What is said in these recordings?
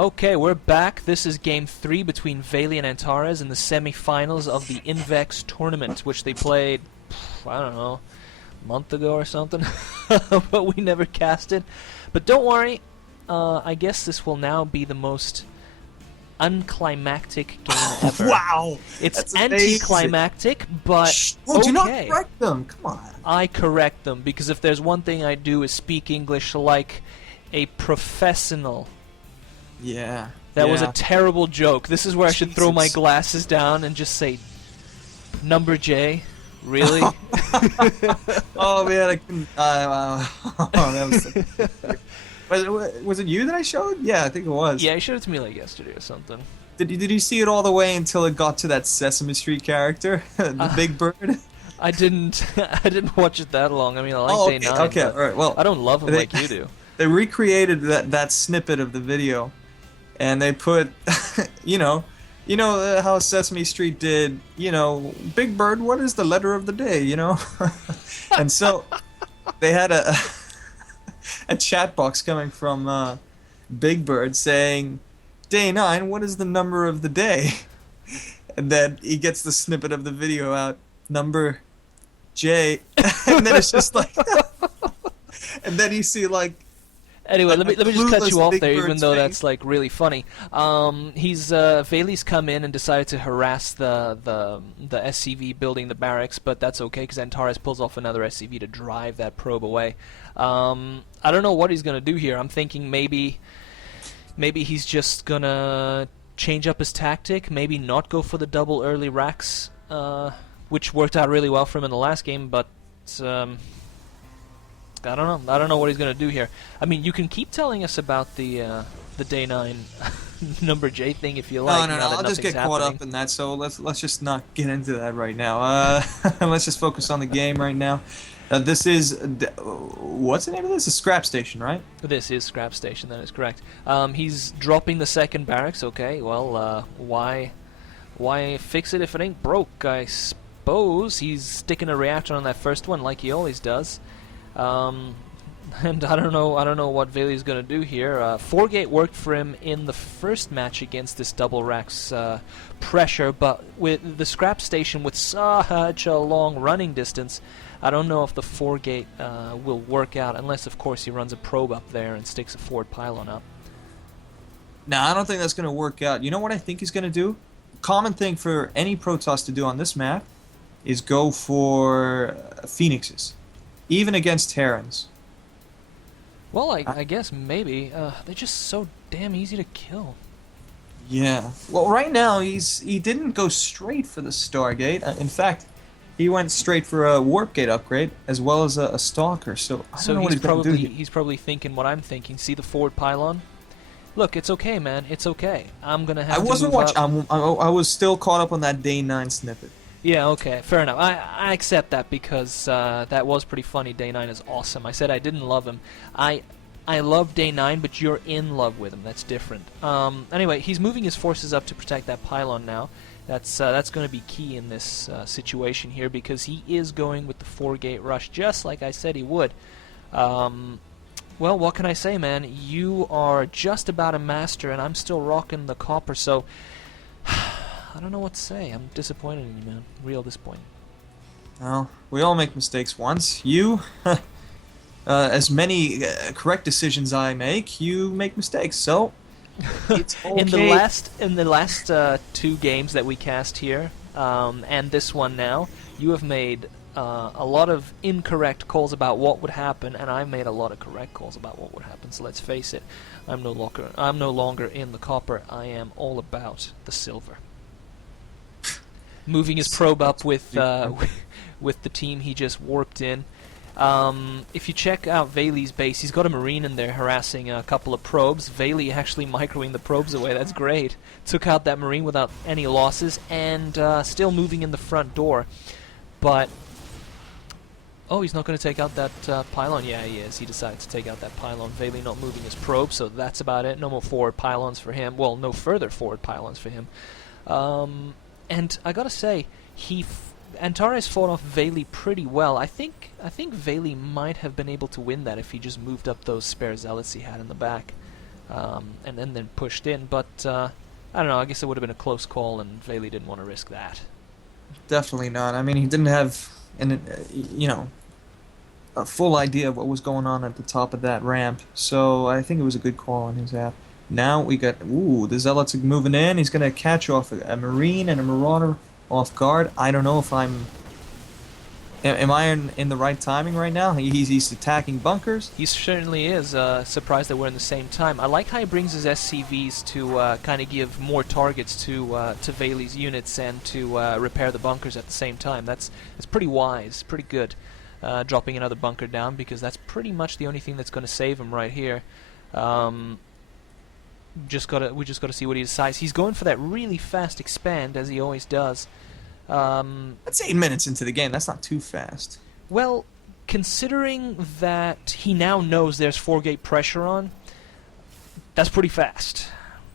Okay, we're back. This is Game 3 between Valy and Antares in the semi-finals of the Invex Tournament, which they played, I don't know, a month ago or something, but we never casted. But don't worry, I guess this will now be the most unclimactic game ever. Wow! It's anticlimactic, but well, do not okay. correct them. Come on. I correct them, because if there's one thing I do is speak English like a professional. Yeah. That was a terrible joke. This is where I should throw my glasses down and just say, "Number J, really?" Oh man, I couldn't. That was it you that I showed? Yeah, I think it was. Yeah, you showed it to me like yesterday or something. Did you see it all the way until it got to that Sesame Street character, the Big Bird? I didn't. I didn't watch it that long. I mean, I like Day 9. Okay, all right. Well, I don't love him like you do. They recreated that snippet of the video, and they put, you know how Sesame Street did, Big Bird, what is the letter of the day, and so they had a chat box coming from Big Bird saying, "Day 9, what is the number of the day?" And then he gets the snippet of the video out, "Number J," and then it's just like, and then you see like. Anyway, let me just cut you off there, even though face. that's like really funny. Valy's come in and decided to harass the SCV building the barracks, but that's okay because Antares pulls off another SCV to drive that probe away. I don't know what he's gonna do here. I'm thinking maybe he's just gonna change up his tactic, maybe not go for the double early racks, which worked out really well for him in the last game, but. I don't know. I don't know what he's going to do here. I mean, you can keep telling us about the Day 9 number J thing if you like. No. I'll just get caught up in that. So let's just not get into that right now. Let's just focus on the game right now. This is what's the name of this? A scrap station, right? This is scrap station. That is correct. He's dropping the second barracks. Okay. Well, why fix it if it ain't broke? I suppose he's sticking a reactor on that first one like he always does. And I don't know what Valy's gonna do here. 4-gate worked for him in the first match against this double racks pressure, but with the scrap station with such a long running distance, I don't know if the 4-gate will work out, unless of course he runs a probe up there and sticks a forward pylon up. No, I don't think that's gonna work out. You know what I think he's gonna do? Common thing for any Protoss to do on this map is go for Phoenixes. Even against Terrans. Well, I guess maybe. They're just so damn easy to kill. Yeah. Well, right now, he didn't go straight for the Stargate. In fact, he went straight for a Warp Gate upgrade, as well as a Stalker. So I don't know what he's going to do. He's probably thinking what I'm thinking. See the forward pylon? Look, it's okay, man. It's okay. I'm going to have to wasn't watching. I was still caught up on that Day 9 snippet. Yeah, okay, fair enough. I accept that because that was pretty funny. Day 9 is awesome. I said I didn't love him. I love Day 9, but you're in love with him. That's different. Anyway, he's moving his forces up to protect that pylon now. That's going to be key in this situation here because he is going with the 4-gate rush, just like I said he would. Well, what can I say, man? You are just about a master, and I'm still rocking the copper, so... I don't know what to say. I'm disappointed in you, man. Real disappointed. Well, we all make mistakes once. You, as many correct decisions I make, you make mistakes. So, it's okay. In the last 2 games that we cast here, and this one now, you have made a lot of incorrect calls about what would happen, and I've made a lot of correct calls about what would happen. So let's face it, I'm no longer in the copper. I am all about the silver. Moving his probe up with the team he just warped in. If you check out Valy's base, he's got a Marine in there harassing a couple of probes. Valy actually microing the probes away. That's great. Took out that Marine without any losses and still moving in the front door. But oh, he's not going to take out that pylon. Yeah, he is. He decided to take out that pylon. Valy not moving his probe, so that's about it. No more forward pylons for him. Well, no further forward pylons for him. And I gotta say, Antares fought off Valy pretty well. I think Valy might have been able to win that if he just moved up those spare zealots he had in the back. and then pushed in. But I don't know. I guess it would have been a close call, and Valy didn't want to risk that. Definitely not. I mean, he didn't have you know, a full idea of what was going on at the top of that ramp. So I think it was a good call on his half. Now we got, ooh, the Zealots are moving in. He's going to catch off a Marine and a Marauder off guard. I don't know if am I in the right timing right now? He's attacking bunkers. He certainly is. Surprised that we're in the same time. I like how he brings his SCVs to kind of give more targets to Valy's units and to repair the bunkers at the same time. That's pretty wise, pretty good. Dropping another bunker down, because that's pretty much the only thing that's going to save him right here. We just gotta see what he decides. He's going for that really fast expand, as he always does. That's 8 minutes into the game. That's not too fast. Well, considering that he now knows there's 4-gate pressure on, that's pretty fast.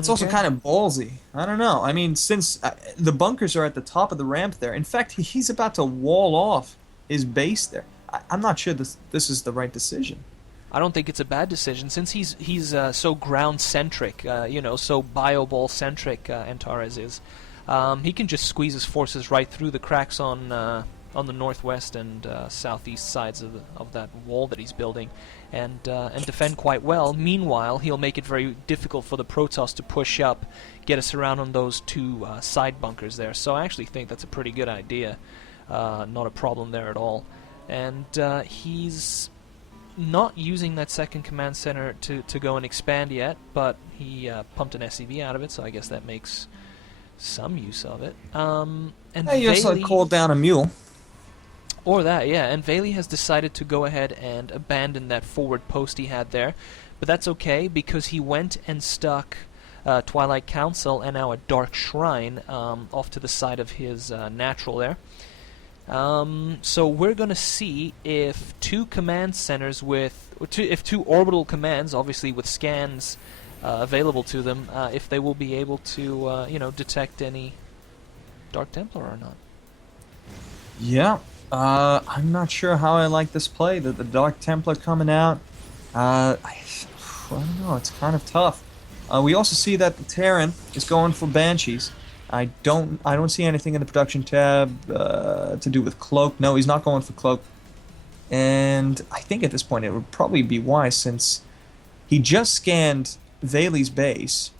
It's also kind of ballsy. I don't know. I mean, since the bunkers are at the top of the ramp there. In fact, he's about to wall off his base there. I'm not sure this is the right decision. I don't think it's a bad decision, since he's so ground-centric, so bio-ball-centric, Antares is. He can just squeeze his forces right through the cracks on the northwest and southeast sides of that wall that he's building, and defend quite well. Meanwhile, he'll make it very difficult for the Protoss to push up, get us around on those two side bunkers there. So I actually think that's a pretty good idea. Not a problem there at all. And he's not using that second command center to go and expand yet, but he pumped an SCV out of it, so I guess that makes some use of it. And you also called down a mule. Or that, yeah. And Valy has decided to go ahead and abandon that forward post he had there. But that's okay, because he went and stuck Twilight Council and now a Dark Shrine off to the side of his natural there. So we're going to see if two command centers if two orbital commands, obviously with scans available to them, if they will be able to, detect any Dark Templar or not. Yeah, I'm not sure how I like this play. The Dark Templar coming out. I don't know. It's kind of tough. We also see that the Terran is going for Banshees. I don't see anything in the production tab to do with Cloak. No, he's not going for Cloak. And I think at this point it would probably be wise, since he just scanned Valy's base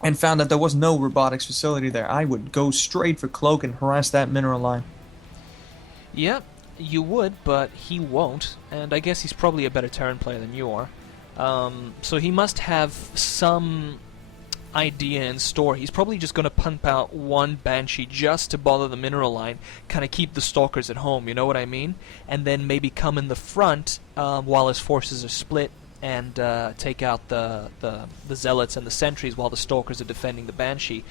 and found that there was no robotics facility there. I would go straight for Cloak and harass that mineral line. Yep, you would, but he won't. And I guess he's probably a better Terran player than you are. So he must have some idea in store. He's probably just going to pump out one Banshee just to bother the mineral line, kind of keep the stalkers at home, you know what I mean? And then maybe come in the front while his forces are split and take out the zealots and the sentries while the stalkers are defending the Banshee.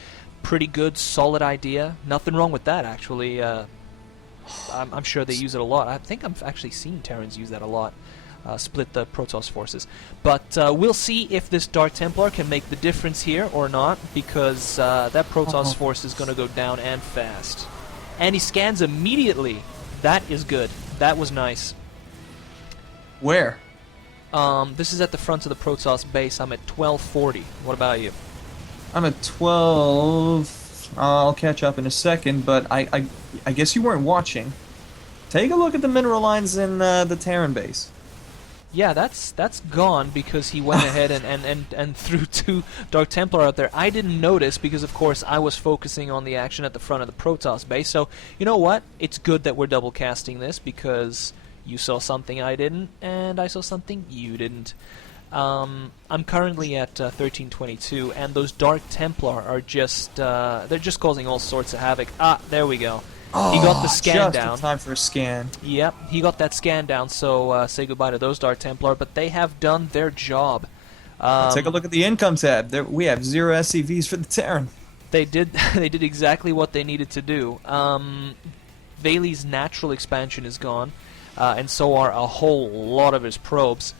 Pretty good, solid idea. Nothing wrong with that, actually. I'm sure they use it a lot. I think I've actually seen Terrans use that a lot. Split the Protoss forces. But we'll see if this Dark Templar can make the difference here or not, because that Protoss force is going to go down and fast. And he scans immediately. That is good. That was nice. Where? This is at the front of the Protoss base. I'm at 1240. What about you? I'm at 12. I'll catch up in a second, but I guess you weren't watching. Take a look at the mineral lines in the Terran base. Yeah, that's gone because he went ahead and threw two Dark Templar out there. I didn't notice because, of course, I was focusing on the action at the front of the Protoss base. So, you know what? It's good that we're double casting this, because you saw something I didn't, and I saw something you didn't. I'm currently at 1322, and those Dark Templar are just they're just causing all sorts of havoc. Ah, there we go. Oh, he got the scan just down. in time for a scan. Yep, he got that scan down, so say goodbye to those Dark Templar, but they have done their job. Take a look at the income tab. We have 0 SCVs for the Terran. They did they did exactly what they needed to do. Valy's natural expansion is gone, and so are a whole lot of his probes.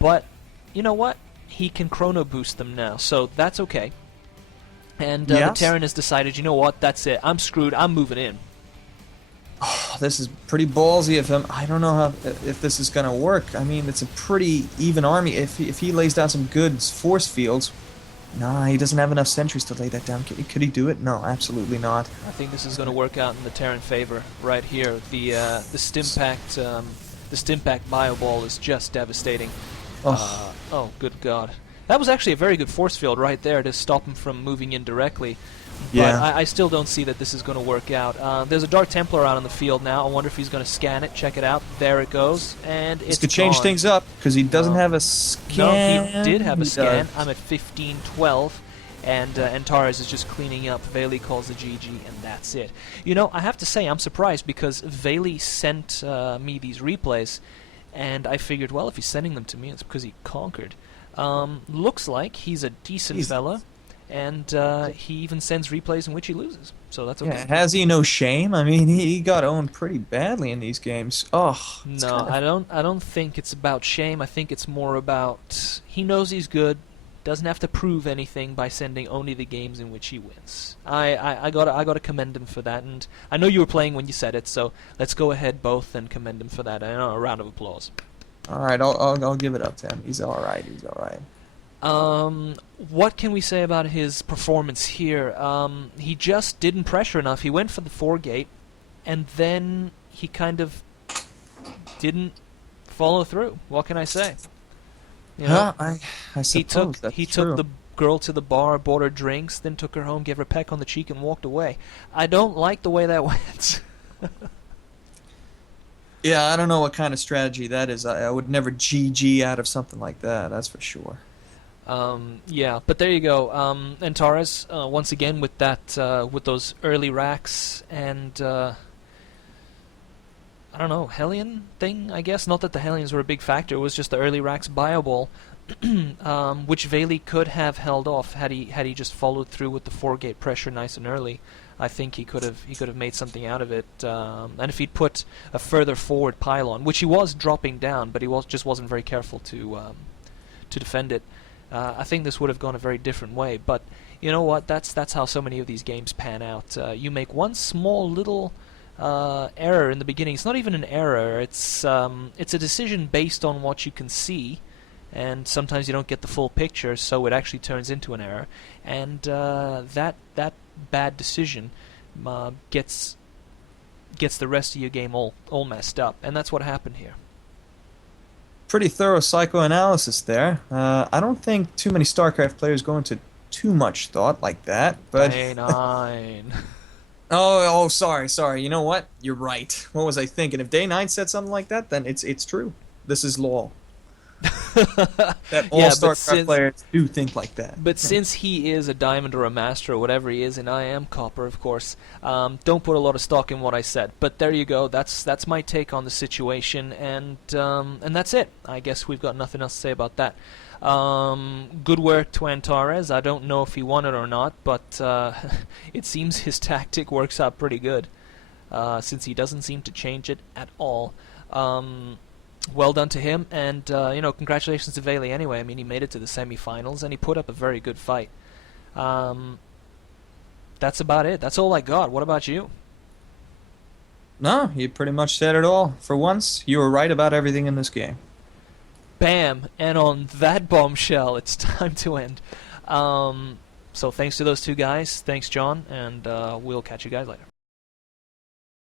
But, you know what? He can chrono boost them now, so that's okay. And the Terran has decided, you know what, that's it. I'm screwed. I'm moving in. Oh, this is pretty ballsy of him. I don't know how if this is gonna work. I mean, it's a pretty even army. If he lays down some good force fields, nah, he doesn't have enough sentries to lay that down. Could he do it? No, absolutely not. I think this is going to work out in the Terran favor right here. The Stimpact Bio Ball is just devastating. Oh, good God. That was actually a very good force field right there to stop him from moving in directly. But Yeah. I still don't see that this is going to work out. There's a Dark Templar out on the field now. I wonder if he's going to scan it, check it out. There it goes, and it's This could change gone. things up because he doesn't No. have a No, scan. he did have a He scan. does. I'm at 15-12, and Antares is just cleaning up. Valy calls the GG, and that's it. You know, I have to say, I'm surprised because Valy sent me these replays, and I figured, well, if he's sending them to me, it's because he conquered. Looks like he's a decent fella, and he even sends replays in which he loses, so that's okay. Yeah, has he no shame? I mean, he got owned pretty badly in these games. Oh, it's No, kinda- I don't think it's about shame. I think it's more about he knows he's good, doesn't have to prove anything by sending only the games in which he wins. I gotta commend him for that, and I know you were playing when you said it, so let's go ahead both and commend him for that. A round of applause. All right, I'll give it up to him. He's all right. He's all right. What can we say about his performance here? He just didn't pressure enough. He went for the 4-gate, and then he kind of didn't follow through. What can I say? You know, I he suppose took that's he true. took the girl to the bar, bought her drinks, then took her home, gave her a peck on the cheek, and walked away. I don't like the way that went. Yeah, I don't know what kind of strategy that is. I would never GG out of something like that. That's for sure. Yeah, but there you go. Antares once again with that with those early racks and I don't know, Hellion thing, I guess. Not that the Hellions were a big factor. It was just the early racks bio ball, which Valy could have held off had he just followed through with the 4-gate pressure nice and early. I think he could have made something out of it. And if he'd put a further forward pylon, which he was dropping down, but he just wasn't very careful to defend it. I think this would have gone a very different way. But you know what? That's how so many of these games pan out. You make one small little error in the beginning. It's not even an error. It's a decision based on what you can see, and sometimes you don't get the full picture, so it actually turns into an error. And that bad decision gets the rest of your game all messed up, and that's what happened here. Pretty thorough psychoanalysis there. I don't think too many StarCraft players go into too much thought like that, but... Day9. Oh, sorry. You know what? You're right. What was I thinking? If Day9 said something like that, then it's true. This is law. That all Yeah, StarCraft players do think like that. But since he is a diamond or a master or whatever he is, and I am copper, of course, don't put a lot of stock in what I said. But there you go. That's my take on the situation, and that's it. I guess we've got nothing else to say about that. Good work to Antares. I don't know if he won it or not, but it seems his tactic works out pretty good, since he doesn't seem to change it at all. Well done to him, and congratulations to Valy anyway. I mean, he made it to the semifinals, and he put up a very good fight. That's about it. That's all I got. What about you? No, you pretty much said it all. For once, you were right about everything in this game. Bam! And on that bombshell, it's time to end. So thanks to those two guys. Thanks, John, and we'll catch you guys later.